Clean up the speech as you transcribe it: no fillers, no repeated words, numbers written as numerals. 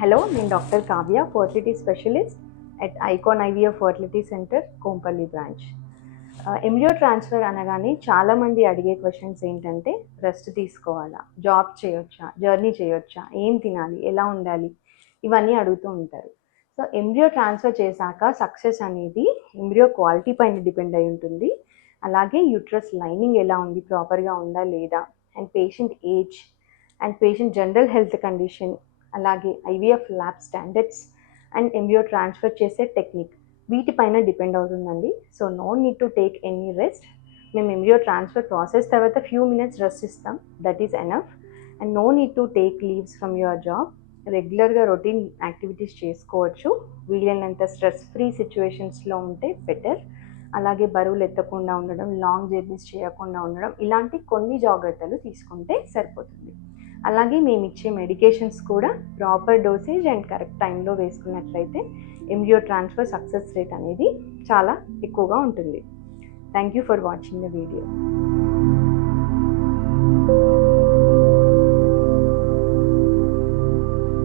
Hello, నేను doctor Kavya, fertility specialist at icon IVF fertility centre, Kompally branch. Embryo transfer అనగానే చాలామంది అడిగే క్వశ్చన్స్ ఏంటంటే, రెస్ట్ తీసుకోవాలా, జాబ్ చేయొచ్చా, జర్నీ చేయొచ్చా, ఏం తినాలి, ఎలా ఉండాలి, ఇవన్నీ అడుగుతూ ఉంటారు. సో ఎంబ్రియో ట్రాన్స్ఫర్ చేశాక సక్సెస్ అనేది ఎంబ్రియో క్వాలిటీ పైన డిపెండ్ అయి ఉంటుంది. అలాగే యూట్రస్ లైనింగ్ ఎలా ఉంది, ప్రాపర్గా ఉందా లేదా, and patient age and patient general health condition, అలాగే IVF lab standards and embryo transfer చేసే టెక్నిక్, వీటిపైన డిపెండ్ అవుతుందండి. So no need to take any rest. మేము ఎంబ్రియో ట్రాన్స్ఫర్ ప్రాసెస్ తర్వాత ఫ్యూ మినిట్స్ రెస్ట్ ఇస్తాం, that is enough. And no need to take leaves from your job. రెగ్యులర్గా routine activities చేసుకోవచ్చు, వీలైనంత stress free సిచ్యువేషన్స్లో ఉంటే బెటర్. అలాగే బరువులు ఎత్తకుండా ఉండడం, లాంగ్ జర్నీస్ చేయకుండా ఉండడం, ఇలాంటి కొన్ని జాగ్రత్తలు తీసుకుంటే సరిపోతుంది. అలాగే మేము ఇచ్చే మెడికేషన్స్ కూడా ప్రాపర్ డోసేజ్ అండ్ కరెక్ట్ టైంలో వేసుకున్నట్లయితే ఎంబ్రియో ట్రాన్స్ఫర్ సక్సెస్ రేట్ అనేది చాలా ఎక్కువగా ఉంటుంది. Thank you for watching the video.